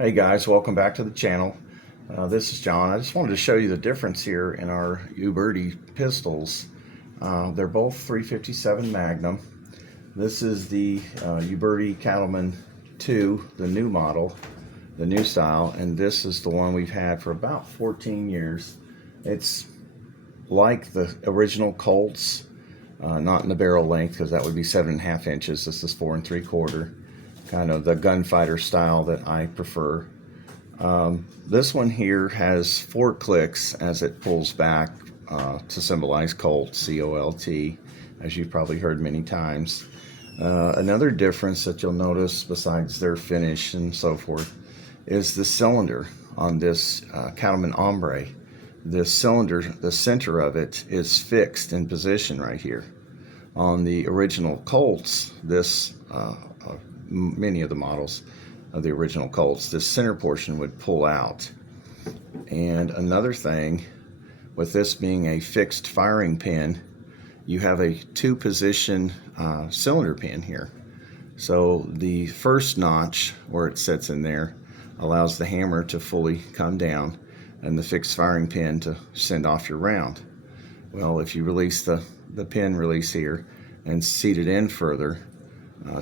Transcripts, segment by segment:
Hey guys, welcome back to the channel. This is John. I just wanted to show you the difference here in our Uberti pistols. They're both 357 Magnum. This is the Uberti Cattleman 2, the new model, the new style, and this is the one we've had for about 14 years. It's like the original Colts, not in the barrel length because that would be 7.5 inches. This is 4 3/4. Kind of the Gunfighter style that I prefer. This one here has 4 clicks as it pulls back to symbolize Colt, C-O-L-T, as you've probably heard many times. Another difference that you'll notice besides their finish and so forth is the cylinder on this Cattleman Ombre. This cylinder, the center of it is fixed in position right here. On the original Colts, many of the models of the original Colts, this center portion would pull out. And another thing, with this being a fixed firing pin, you have a 2-position cylinder pin here. So the first notch where it sits in there allows the hammer to fully come down and the fixed firing pin to send off your round. Well, if you release the pin release here and seat it in further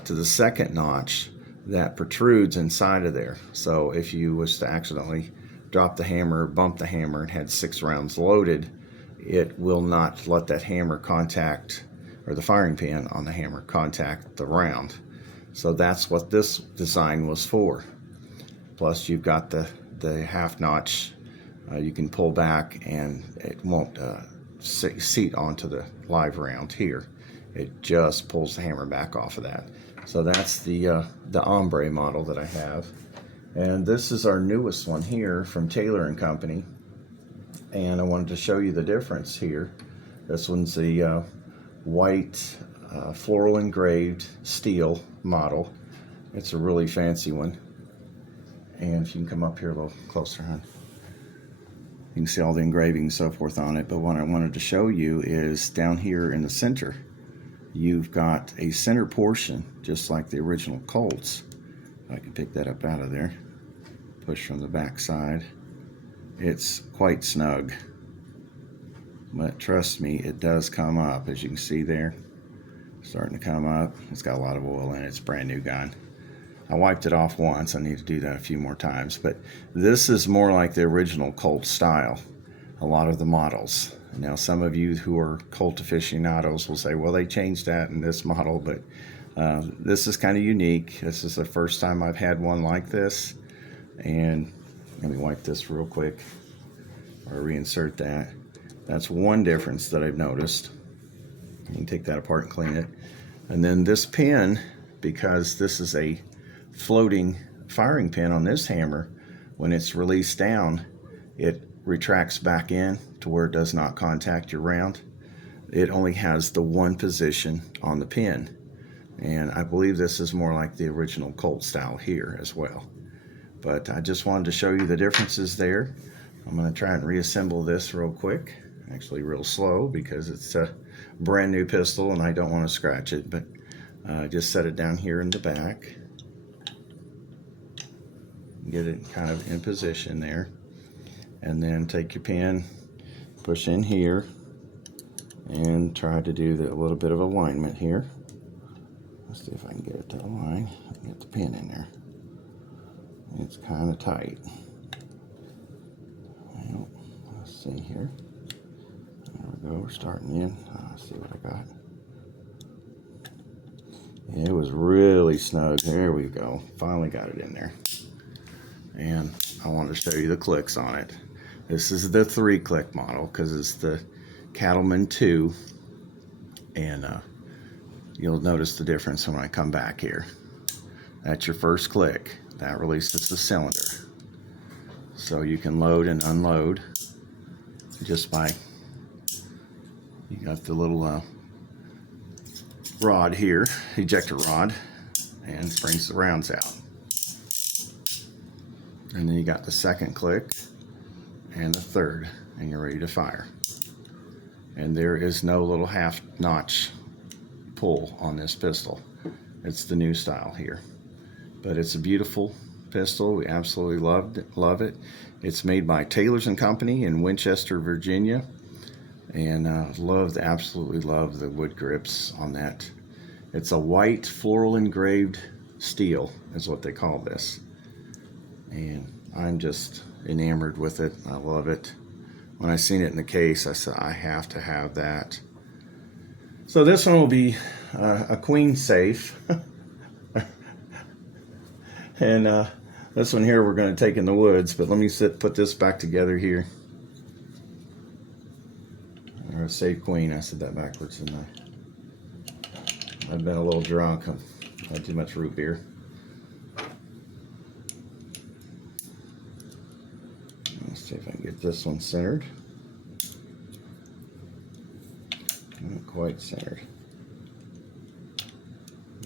to the second notch, that protrudes inside of there. So if you was to accidentally drop the hammer, bump the hammer, and had 6 rounds loaded, it will not let that hammer contact, or the firing pin on the hammer contact the round. So that's what this design was for. Plus you've got the half notch you can pull back and it won't seat onto the live round here. It just pulls the hammer back off of that. So that's the Ombre model that I have. And this is our newest one here from Taylor & Company. And I wanted to show you the difference here. This one's the white floral engraved steel model. It's a really fancy one. And if you can come up here a little closer, hon. You can see all the engraving and so forth on it. But what I wanted to show you is down here in the center. You've got a center portion, just like the original Colts. I can pick that up out of there. Push from the back side. It's quite snug. But trust me, it does come up, as you can see there. Starting to come up. It's got a lot of oil in it. It's a brand new gun. I wiped it off once. I need to do that a few more times. But this is more like the original Colt style. A lot of the models. Now, some of you who are Colt aficionados will say, well, they changed that in this model, but this is kind of unique. This is the first time I've had one like this. And let me wipe this real quick or reinsert that. That's one difference that I've noticed. You can take that apart and clean it. And then this pin, because this is a floating firing pin on this hammer, when it's released down, it retracts back in to where it does not contact your round. It only has the one position on the pin, and I believe this is more like the original Colt style here as well. But I just wanted to show you the differences there. I'm going to try and reassemble this real quick, actually real slow because it's a brand new pistol and I don't want to scratch it, but just set it down here in the back, get it kind of in position there. And then take your pin, push in here, and try to do a little bit of alignment here. Let's see if I can get it to align. Get the pin in there. It's kind of tight. Well, let's see here. There we go. We're starting in. Let's see what I got. It was really snug. There we go. Finally got it in there. And I wanted to show you the clicks on it. This is the 3-click model because it's the Cattleman 2, and you'll notice the difference when I come back here. That's your first click. That releases the cylinder. So you can load and unload just by, you got the little rod here, ejector rod, and brings the rounds out. And then you got the second click and the third, and you're ready to fire. And there is no little half notch pull on this pistol. It's the new style here. But it's a beautiful pistol. We absolutely love it. It's made by Taylor's and Company in Winchester, Virginia, and absolutely love the wood grips on that. It's a white floral engraved steel is what they call this, and I'm just enamored with it. I love it. When I seen it in the case, I said I have to have that. So this one will be a queen safe. And this one here we're going to take in the woods, but let me put this back together here. Or a safe queen. I said that backwards, didn't I? I've been a little drunk. I've had too much root beer. Let's see if I can get this one centered. Not quite centered.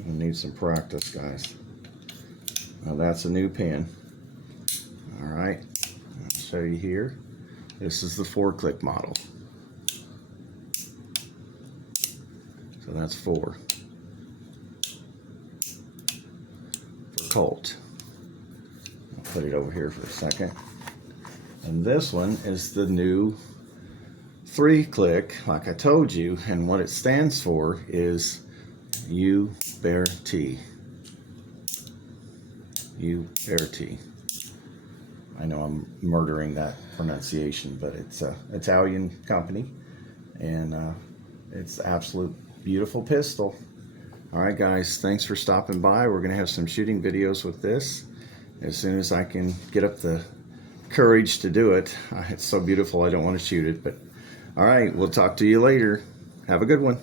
I need some practice, guys. Now that's a new pin. All right, I'll show you here. This is the 4-click model. So that's 4 for Colt. I'll put it over here for a second. And this one is the new 3-click, like I told you, and what it stands for is Uberti. Uberti. I know I'm murdering that pronunciation, but it's an Italian company, and it's absolute beautiful pistol. All right, guys, thanks for stopping by. We're gonna have some shooting videos with this as soon as I can get up the courage to do it. It's so beautiful I don't want to shoot it, but all right, we'll talk to you later. Have a good one.